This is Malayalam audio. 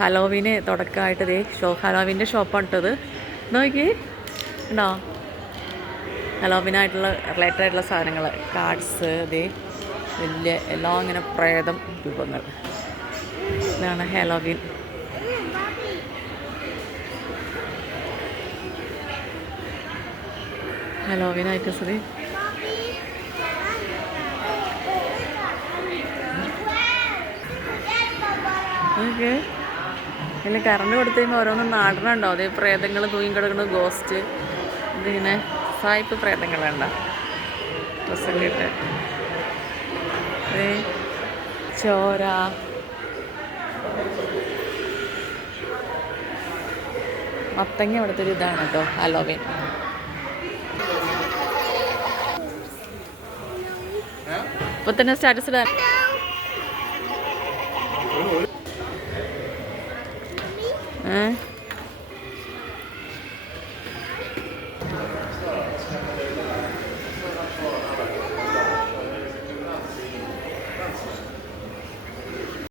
ഹലോവിന് തുടക്കമായിട്ട് ദേ ഹലോവിൻ്റെ ഷോപ്പാണ് ഇട്ടത്. നോക്കി ഉണ്ടോ ഹലോവിനായിട്ടുള്ള റിലേറ്റഡ് ആയിട്ടുള്ള സാധനങ്ങൾ, കാർഡ്സ്, ദേ വലിയ എല്ലാം ഇങ്ങനെ പ്രേതം രൂപങ്ങൾ. ഇതാണ് ഹലോവിൻ. ഹലോവിനായിട്ട് ശ്രീ ഓക്കെ. ഇതിൽ കറണ്ട് കൊടുത്തു കഴിയുമ്പോൾ ഓരോന്നും നാടനുണ്ടോ? അതേ പ്രേതങ്ങൾ തൂങ്ങി കിടക്കുന്ന ഗോസ്റ്റ്, ഇതിങ്ങനെ സായിപ്പ് പ്രേതങ്ങളുണ്ടോ ഡ്രസ്സൊക്കെ ഇട്ട്. ചോര, മത്തങ്ങ ഇവിടുത്തെ ഒരു ഇതാണ് കേട്ടോ ഹലോവിൻ. ഇപ്പൊ തന്നെ സ്റ്റാറ്റസ് ഇടാൻ